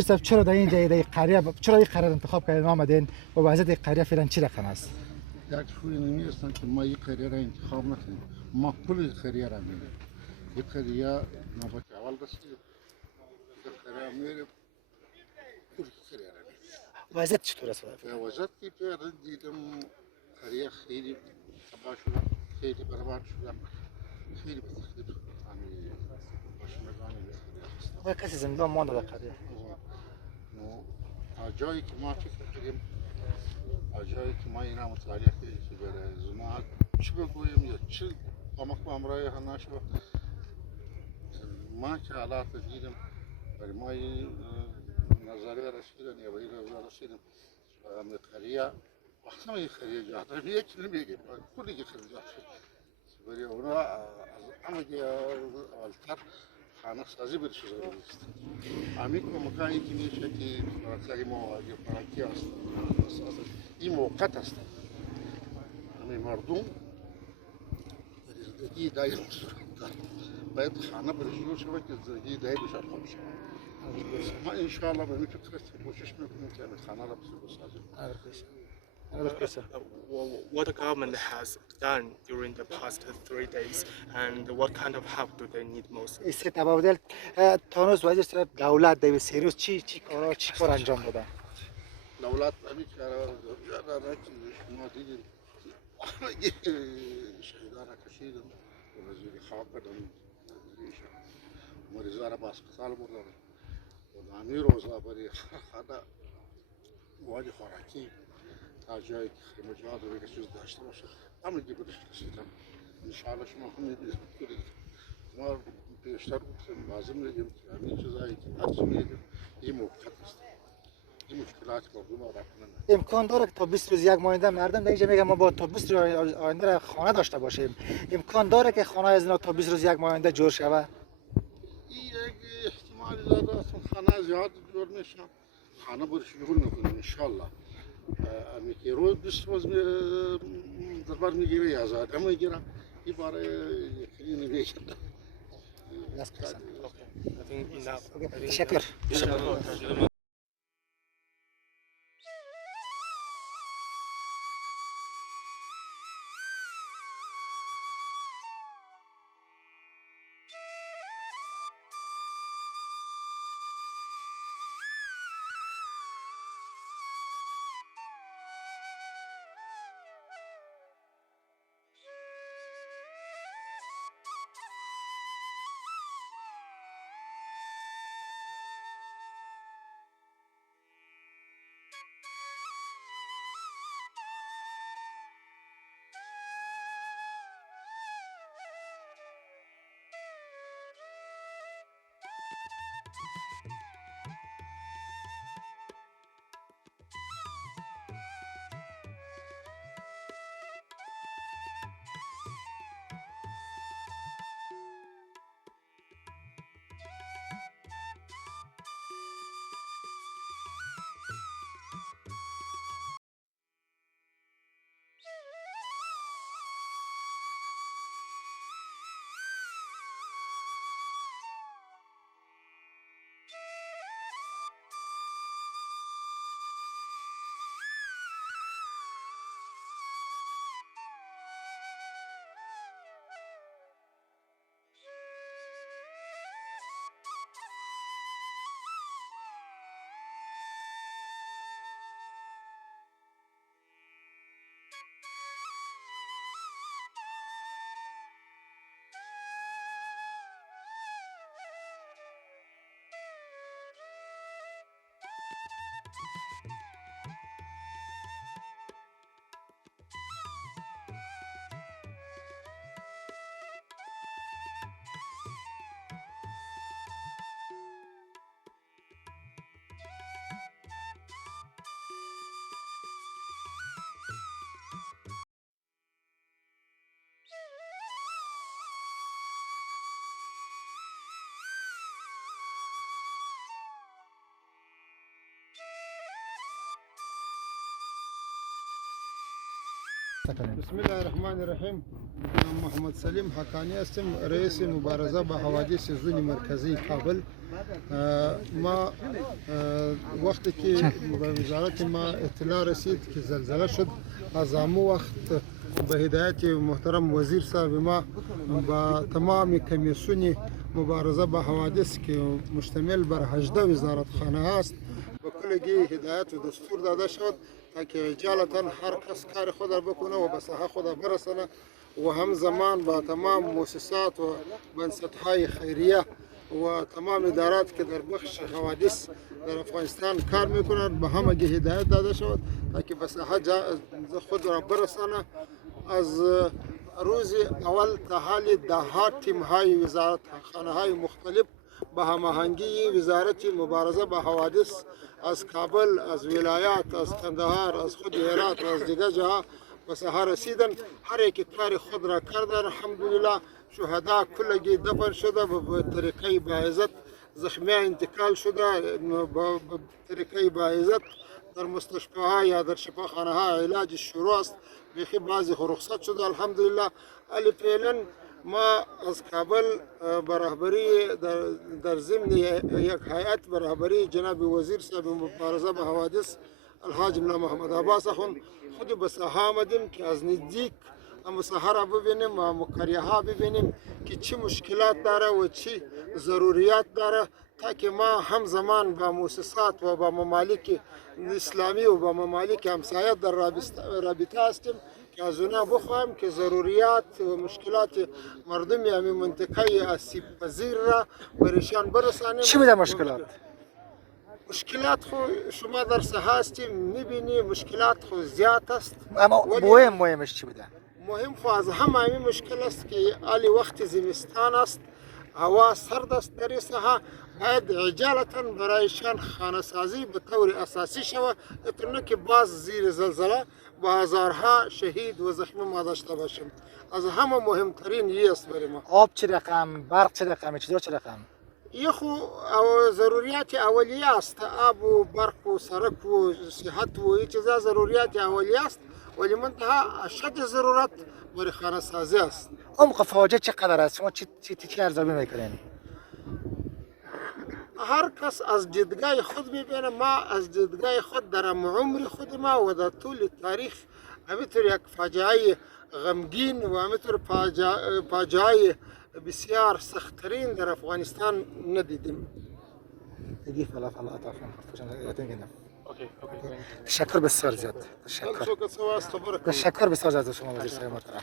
صاحب چرا در این جای قریه چرا این قرار انتخاب کردین آمدین و وضعیت قریه فعلا چی رقم است؟ یک شوی نمیستن که ما یک قریه را انتخاب نکنیم، ما کل قریه را میریم. یک قریه نوبت اول رسید، یک قریه میریم، کل قریه را میریم. وضعیت چطور است؟ وضعیت که پیاده دیدم قریه خیلی تباه شده، خیلی برباد شده، خیلی به تخریب همین باشندگان این قریه هستند. و کسی زنده مانده در قریه؟ تا جایی که ما فکر کردیم، تا جایی که ما اینا مطالعه کردیم که برای زما چی بگویم یا چی کمک با امرای ها نشد، ما که حالات دیدیم برای ما این نظریه رسیدن یا به این رسیدیم همه قریه و همه قریه جاده یکی نمیگیم کلی که قریه جاده برای اونا از همه اولتر خانه سازی برش ضروری است. همین کمکایی که میشه که فرانسوی ما یا فرانکی است این موقت است. همین مردم در زندگی دایم دارند. باید خانه برش جور شود که زندگی دایمشان خوب شود. ما ان شاء الله به این فکر کوشش میکنیم که همین خانه را بسازیم. What the government has done during the past 3 days and what kind of help do they need most? است تبادل تانوس وزیر صاحب دولت در سیروس چی کار انجام داده؟ دولت همین کارا داره که شما دیدید همه شهیدان را کشیدن و وزیر خواب کردن مریضا را به اسپتال بردن و همین روزا برای خدا مواد خوراکی تا جایی که مجاهد و یک چیز داشته باشه همگی برش رسیدن. انشاءالله شما هم میبینید ما پیشتر گفتیم لازم میدیم که همین چیزایی که هرچی میدیم این موقت است. این مشکلات مردم را کنند. امکان داره که تا 20 روز یک ماه آینده مردم در اینجا میگن ما با تا 20 روز آینده را خانه داشته باشیم. امکان داره که خانه از اینا تا 20 روز یک ماه آینده جور شود. این یک احتمال زیاده است خانه زیاد جور میشه. خانه برش جور میکنیم انشاءالله. امی که روز 20 روز در بر میگیره یا زیاده میگیره این باره یکی نمیگیره. I think enough. تشکر. خلاصه کنیم. بسم الله الرحمن الرحیم. محمد سلیم حقانی هستم، رئیس مبارزه با حوادث زون مرکزی کابل. ما وقتی که به وزارت ما اطلاع رسید که زلزله شد، از همون وقت به هدایت محترم وزیر صاحب ما با تمام کمیسیون مبارزه با حوادث که مشتمل بر 18 وزارت خانه است به کلگی هدایت و دستور داده شد تا که اجالتا هر کس کار خود را بکنه و به ساحه خود برسانه و همزمان با تمام مؤسسات و بنسطهای خیریه و تمام ادارات که در بخش حوادث در افغانستان کار میکنند به همگی هدایت داده شد تا که به ساحه خود را برسانه. از روز اول تا حال 10 تیم‌های وزارت خانه‌های مختلف به هماهنگی وزارت مبارزه با حوادث از کابل، از ولایات، از کندهار، از خود هرات و از دیگر جاها به ساحه رسیدن. هر یک کار خود را کردن. الحمدلله شهدا کلگی دفن شده به طریقه باعزت، زخمیان انتقال شده به طریقه باعزت، در مستشفی‌ها یا در شفاخانه‌ها علاج شروع است. بیخی بعضی رخصت شده الحمدلله. علی فعلا ما از کابل به رهبری در ضمن یک هیئت به رهبری جناب وزیر صاحب مبارزه با حوادث الحاج محمد عباس اخوند خود به ساحه آمدیم که از نزدیک اما ساحه را ببینیم و مکریه ها ببینیم که چی مشکلات داره و چی ضروریات داره تا که ما همزمان با مؤسسات و با ممالک اسلامی و با ممالک همسایه در رابطه هستیم که از اونا بخواهیم که ضروریات و مشکلات مردم همین منطقه آسیب پذیر را برشان برسانیم. چی بوده مشکلات؟ مشکلات خو شما در ساحه هستیم میبینی مشکلات خو زیاد است، اما مهمش چی بوده؟ مهم خو از همه همین مشکل است که حالی وقت زمستان است، هوا سرد است. در این ساحه باید عجالتا برایشان خانه سازی به طور اساسی شود تا که باز زیر زلزله با هزارها شهید و زخمی ما داشته باشیم. از همه مهمترین این است برای ما. آب چه رقم، برق چه رقم، چطور چه رقم؟ یه خو ضروریات اولیه است، آب و برق و سرک و صحت و این چیزا ضروریات اولیه است، ولی منتها اشد ضرورت برای خانه سازی است. عمق فاجعه چقدر است؟ شما چی ارزیابی میکنین؟ هر کس از دیدگاه خود میبینه. ما از دیدگاه خود در عمر خود ما و در طول تاریخ همینطور یک فاجعه غمگین و همینطور فاجعه بسیار سخت‌ترین در افغانستان ندیدیم. تشکر بسیار زیاد. تشکر بسیار زیاد از شما وزیر صاحب محترم.